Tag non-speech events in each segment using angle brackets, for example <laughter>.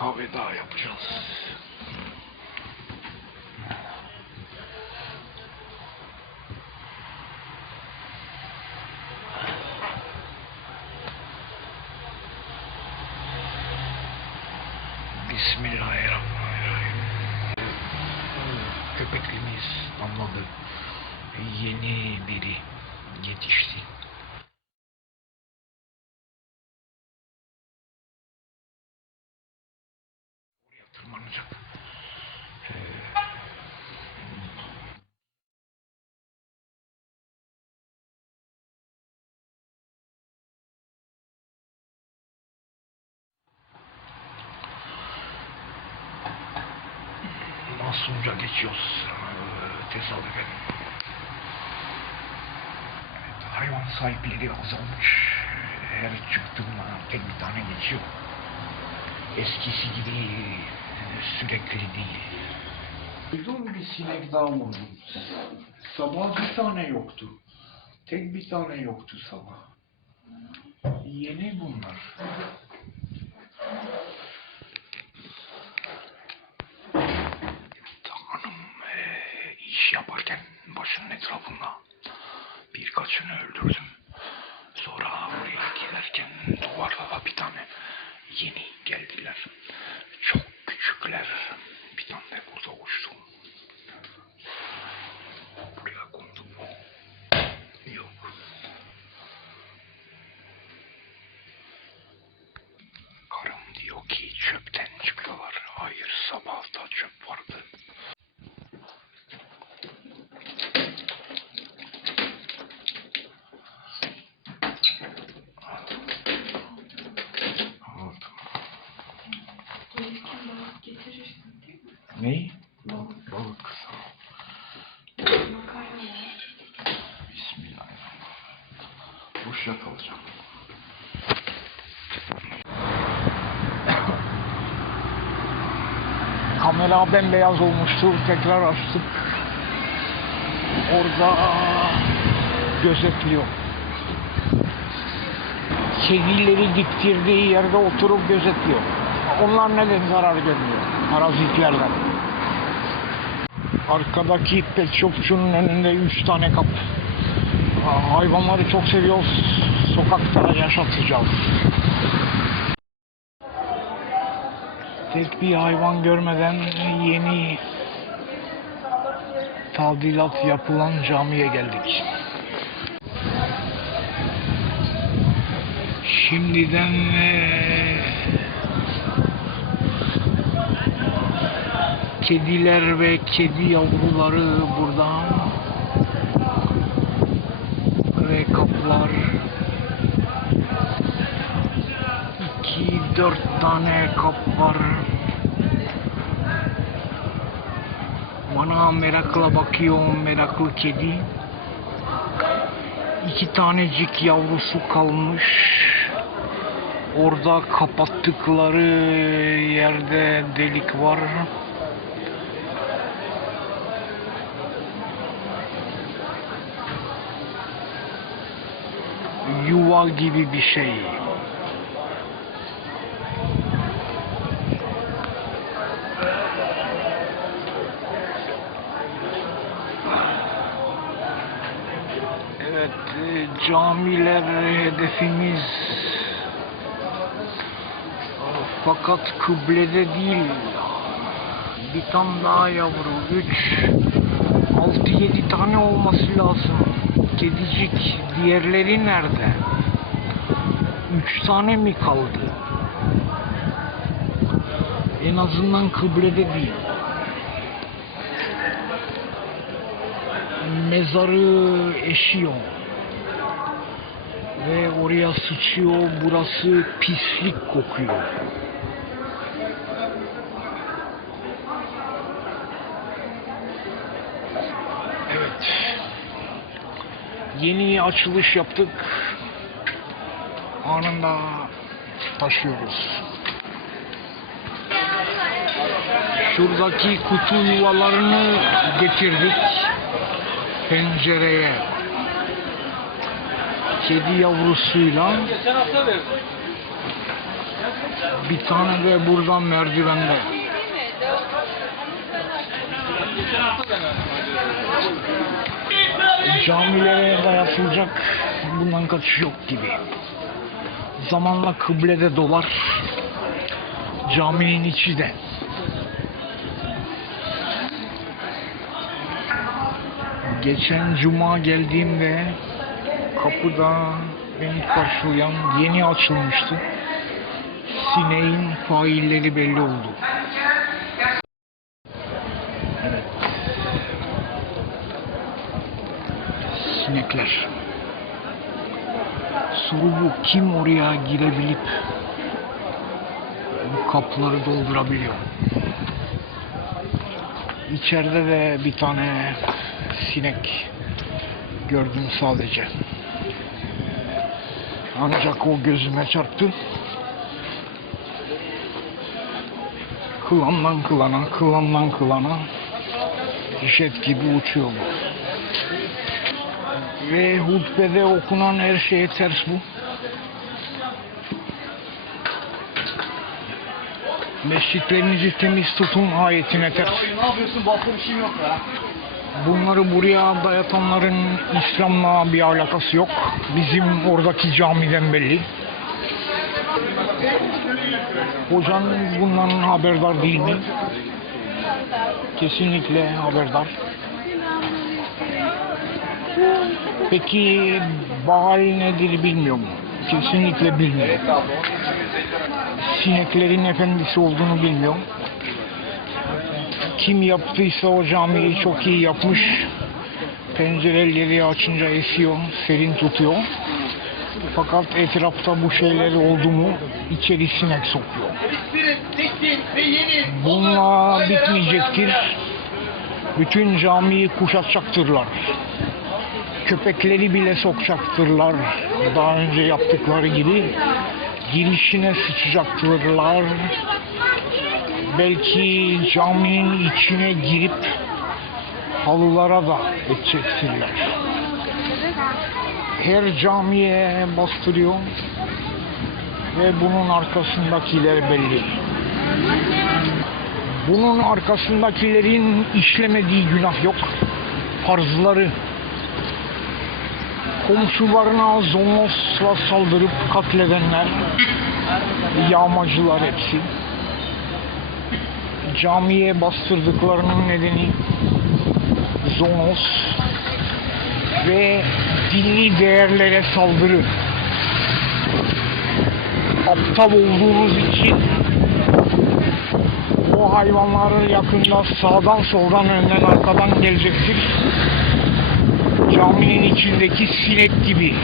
kahve daha yapacağız. Bismillahirrahmanirrahim. Köpeklimiz anladı. Yeni biri yetişti. Oraya tırmanacak. Ee, Masumca geçiyoruz. Ee, Tesadüfen. Evet, hayvan sahipleri azalmış. Her çıktığımda tek bir tane geçiyor. Eskisi gibi e, sürekli değil. Duydum bir sinek daha vurdu. Sabah bir tane yoktu. Tek bir tane yoktu sabah. Yeni bunlar. Yaparken başının etrafında birkaçını öldürdüm. Sonra oraya giderken duvarda da bir tane yeni geldiler. Çok küçükler. Bir tane de burada uçtu. Buraya kondu mu? Yok. Karım diyor ki çöpten çıkıyorlar. Hayır sabahta çöp vardı. Aldım. Gelirken balık getirirsin değil mi? Ney? Balık. Balık. Bismillahirrahmanirrahim. Boş yakalayacağım. Kamera bembeyaz olmuştu. Tekrar açtık. Orada gözetliyor. Kedileri diktirdiği yerde oturup gözetliyor. Onlar neden zarar görmüyor? Parazitlerden. Arkadaki pet shopçunun önünde üç tane kapı. Aa, Hayvanları çok seviyoruz. Sokakta yaşatacağız. Tek bir hayvan görmeden yeni tadilat yapılan camiye geldik. Şimdiden eee, kediler ve kedi yavruları burada. Ve kaplar iki dört tane kap var. Bana merakla bakıyor meraklı kedi. İki tanecik yavrusu kalmış. Orada kapattıkları yerde delik var yuva gibi bir şey. Evet, e, camiler hedefimiz. Fakat kıblede değil. Bir tane daha yavru, üç, altı yedi tane olması lazım. Kedicik, diğerleri nerede? Üç tane mi kaldı? En azından kıblede değil. Mezarı eşiyor. Ve oraya sıçıyor. Burası pislik kokuyor. Evet. Yeni açılış yaptık. Anında taşıyoruz. Şuradaki kutu yuvalarını getirdik pencereye. Kedi yavrusuyla Bir tane de buradan merdivende. Camilere dayatılacak bundan kaçış yok gibi. Zamanla kıblede dolar. Caminin içi de. Geçen cuma geldiğimde kapıda beni karşılayan yeni açılmıştı. Sineğin failleri belli oldu. Evet. Sinekler. Soru bu. Kim oraya girebilip bu kapları doldurabiliyor? İçeride de bir tane sinek gördüm sadece. Ancak o gözüme çarptı. Kılandan kılana, kılandan kılana jet gibi uçuyor bu. Ve hutbede okunan her şeye ters bu. Mescitlerinizi temiz tutun ayetine ters. Ne yapıyorsun? Hafta bir şey yok ya. Bunları buraya dayatanların İslam'la bir alakası yok. Bizim oradaki camiden belli. Hocan bundan haberdar değil mi? Kesinlikle haberdar. Peki Baal nedir bilmiyor mu? Kesinlikle bilmiyor. Sineklerin efendisi olduğunu bilmiyor. Kim yaptıysa o camiyi çok iyi yapmış. Pencereleri açınca esiyor, serin tutuyor. Fakat etrafta bu şeyler oldu mu içeri sinek sokuyor. Bununla bitmeyecektir. Bütün camiyi kuşatacaktırlar. Köpekleri bile sokacaktırlar. Daha önce yaptıkları gibi. Girişine sıçacaktırlar. Belki caminin içine girip halılara da edecektirler. Her camiye bastırıyor ve bunun arkasındakiler belli. Bunun arkasındakilerin işlemediği günah yok. Farzları komşularına zonlosla saldırıp katledenler, yağmacılar hepsi. Camiye bastırdıklarının nedeni zonos ve dini değerlere saldırı. Aptal olduğunuz için o hayvanlar yakında sağdan soldan önden arkadan gelecektir. Caminin içindeki sinek gibi.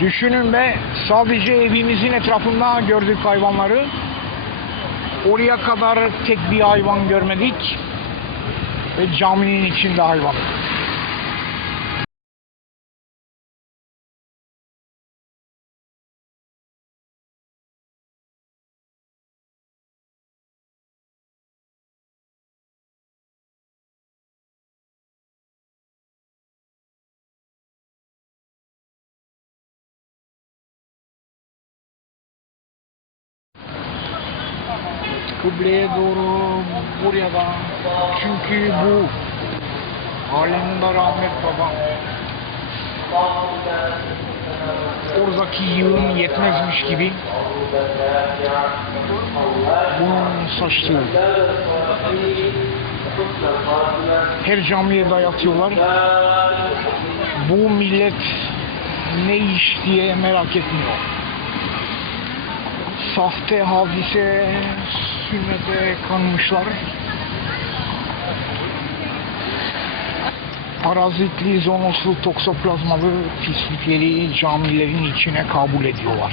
Düşünün be sadece evimizin etrafında gördük hayvanları. Oraya kadar tek bir hayvan görmedik. Ve caminin içinde hayvan. Kıbleye doğru buraya da. Çünkü bu aleminde rahmet babam oradaki yığın yetmezmiş gibi bunun saçtığı. Her camiye dayatıyorlar bu millet ne iş diye merak etmiyor. Sahte hadise sünnete kanmışlar. Parazitli, zonoslu, toksoplazmalı pislikleri camilerin içine kabul ediyorlar.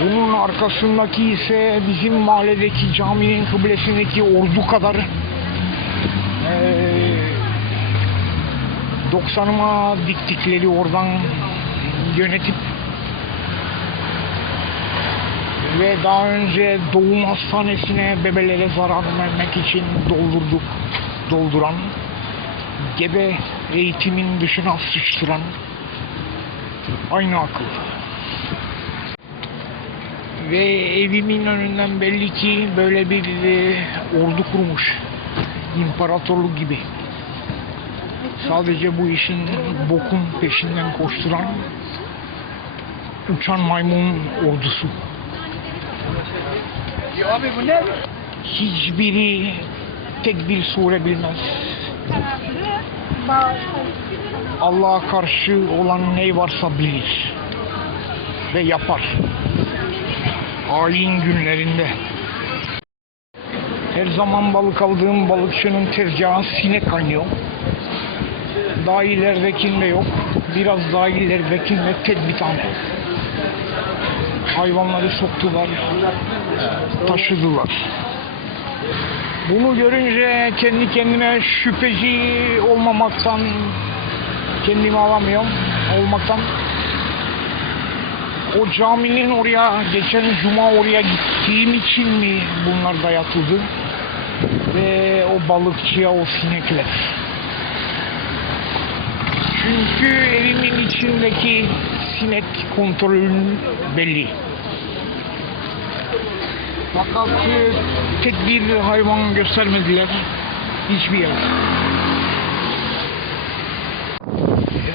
Bunun arkasındaki ise bizim mahalledeki caminin kıblesindeki ordu kadar eee 90'ıma diktikleri oradan yönetip ve daha önce doğum hastanesine bebelere zarar vermek için doldurduk, dolduran, gebe eğitimin dışına sıçtıran aynı akıl. Ve evimin önünden belli ki böyle bir e, ordu kurmuş. İmparatorluk gibi. Sadece bu işin bokun peşinden koşturan uçan maymun ordusu. Ya abi bu ne? Hiçbiri tek bir sure bilmez. Allah'a karşı olan ne varsa bilir ve yapar. Ayin günlerinde. Her zaman balık aldığım balıkçının tezgahı sinek kaynıyor. Daha ileridekinde yok. Biraz daha ileridekinde tek bir tane. Hayvanları soktular, taşıdılar. Bunu görünce kendi kendime şüpheci olmamaktan kendimi alamıyorum olmaktan. O caminin oraya geçen cuma oraya gittiğim için mi bunlar dayatıldı? Ve o balıkçıya o sinekler. Çünkü evimin içindeki sinek kontrolün belli fakat tek bir hayvan göstermediler hiçbir yer.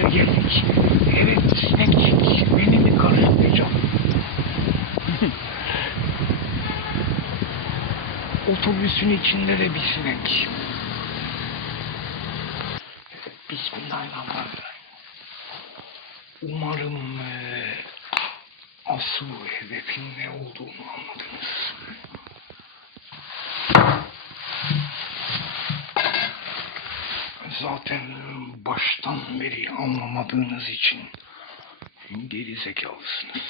Eve geldik. Evet sinekçik beni mi karşılayacak? <laughs> Otobüsün içinde de bir sinek. Bismillahirrahmanirrahim. Umarım eee asıl hedefin ne olduğunu anladınız. Zaten baştan beri anlamadığınız için geri zekalısınız.